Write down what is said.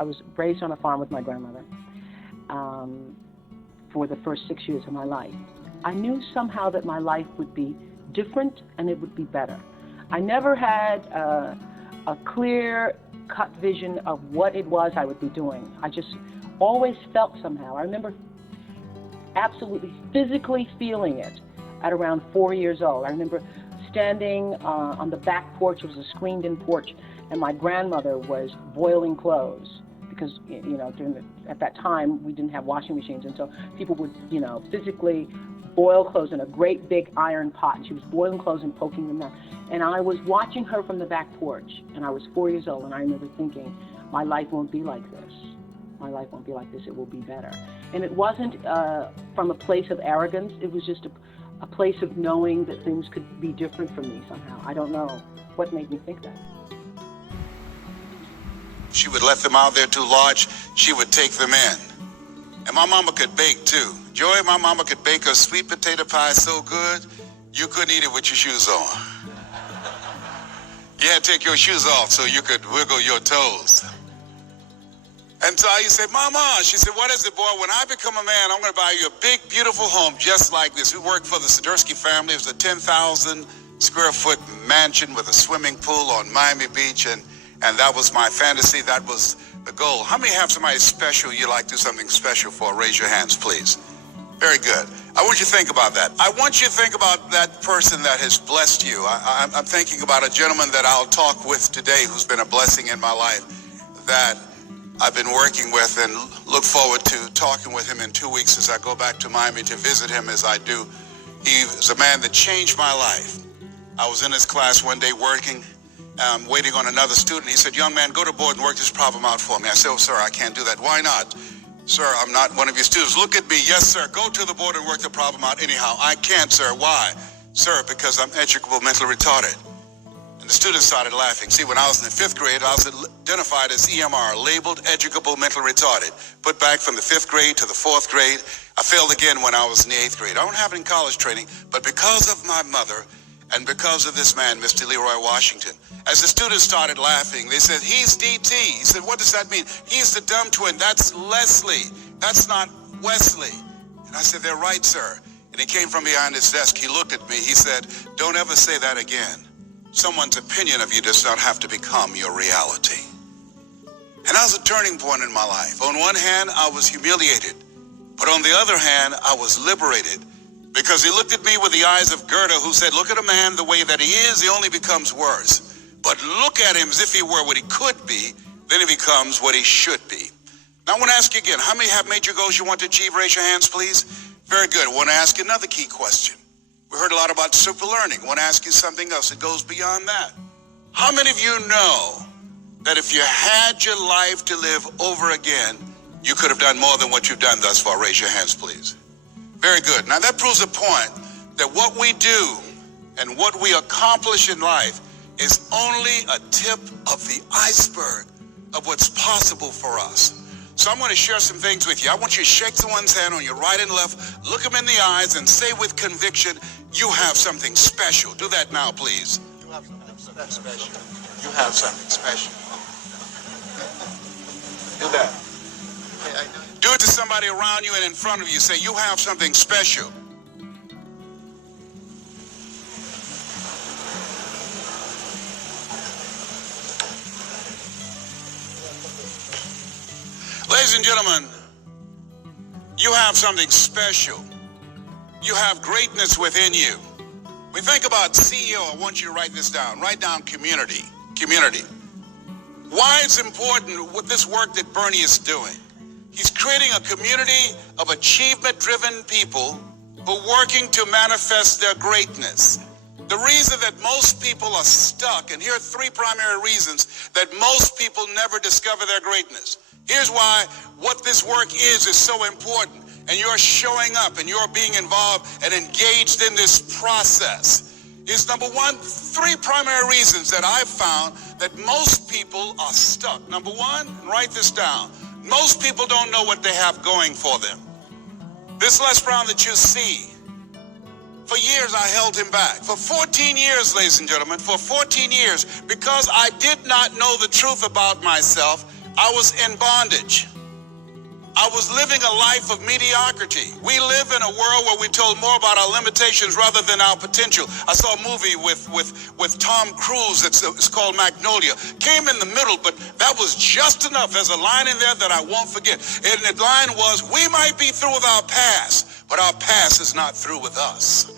I was raised on a farm with my grandmother for the first 6 years of my life. I knew somehow that my life would be different and it would be better. I never had a clear-cut vision of what it was I would be doing. I just always felt somehow. I remember absolutely physically feeling it at around 4 years old. I remember standing on the back porch. It was a screened-in porch, and my grandmother was boiling clothes because, you know, at that time we didn't have washing machines, and so people would, you know, physically boil clothes in a great big iron pot, and she was boiling clothes and poking them down. And I was watching her from the back porch, and I was 4 years old, and I remember thinking, my life won't be like this. My life won't be like this. It will be better. And it wasn't from a place of arrogance. It was just a place of knowing that things could be different for me somehow. I don't know what made me think that. She would let them out there too large. She would take them in. And my mama could bake too. Joey, my mama could bake a sweet potato pie so good, you couldn't eat it with your shoes on. You had to take your shoes off so you could wiggle your toes. And so I used to say, Mama, she said, what is it, boy? When I become a man, I'm going to buy you a big, beautiful home just like this. We worked for the Sidursky family. It was a 10,000 square foot mansion with a swimming pool on Miami Beach. And that was my fantasy. That was the goal. How many have somebody special you'd like to do something special for? Raise your hands, please. Very good. I want you to think about that. I want you to think about that person that has blessed you. I'm thinking about a gentleman that I'll talk with today who's been a blessing in my life that I've been working with, and look forward to talking with him in 2 weeks as I go back to Miami to visit him as I do. He is a man that changed my life. I was in his class one day working, waiting on another student. He said, young man, go to board and work this problem out for me. I said, oh, sir, I can't do that. Why not? Sir, I'm not one of your students. Look at me. Yes, sir. Go to the board and work the problem out anyhow. I can't, sir. Why? Sir, because I'm educable mentally retarded. And the students started laughing. See, when I was in the 5th grade, I was identified as EMR, labeled educable mentally retarded. Put back from the 5th grade to the 4th grade. I failed again when I was in the 8th grade. I don't have any college training, but because of my mother and because of this man, Mr. Leroy Washington, as the students started laughing, they said, he's DT. He said, what does that mean? He's the dumb twin. That's Leslie. That's not Wesley. And I said, they're right, sir. And he came from behind his desk. He looked at me. He said, don't ever say that again. Someone's opinion of you does not have to become your reality. And that was a turning point in my life. On one hand, I was humiliated. But on the other hand, I was liberated. Because he looked at me with the eyes of Goethe, who said, look at a man the way that he is, he only becomes worse. But look at him as if he were what he could be, then he becomes what he should be. Now I want to ask you again, how many have major goals you want to achieve? Raise your hands, please. Very good. I want to ask you another key question. We heard a lot about super learning. I want to ask you something else that goes beyond that. How many of you know that if you had your life to live over again, you could have done more than what you've done thus far? Raise your hands, please. Very good. Now that proves a point that what we do and what we accomplish in life is only a tip of the iceberg of what's possible for us. So I'm going to share some things with you. I want you to shake someone's hand on your right and left, look them in the eyes, and say with conviction, you have something special. Do that now, please. You have something special. You have something special. Do that. Do it to somebody around you and in front of you. Say, you have something special. Ladies and gentlemen, you have something special. You have greatness within you. When we think about CEO, I want you to write this down. Write down community. Community. Why it's important with this work that Bernie is doing. He's creating a community of achievement-driven people who are working to manifest their greatness. The reason that most people are stuck, and here are 3 primary reasons that most people never discover their greatness. Here's why what this work is so important, and you're showing up and you're being involved and engaged in this process. Is number 1, 3 primary reasons that I've found that most people are stuck. Number 1, write this down. Most people don't know what they have going for them. This Les Brown that you see, for years I held him back. For 14 years, ladies and gentlemen, for 14 years, because I did not know the truth about myself, I was in bondage. I was living a life of mediocrity. We live in a world where we're told more about our limitations rather than our potential. I saw a movie with Tom Cruise. It's called Magnolia. Came in the middle, but that was just enough. There's a line in there that I won't forget. And the line was, we might be through with our past, but our past is not through with us.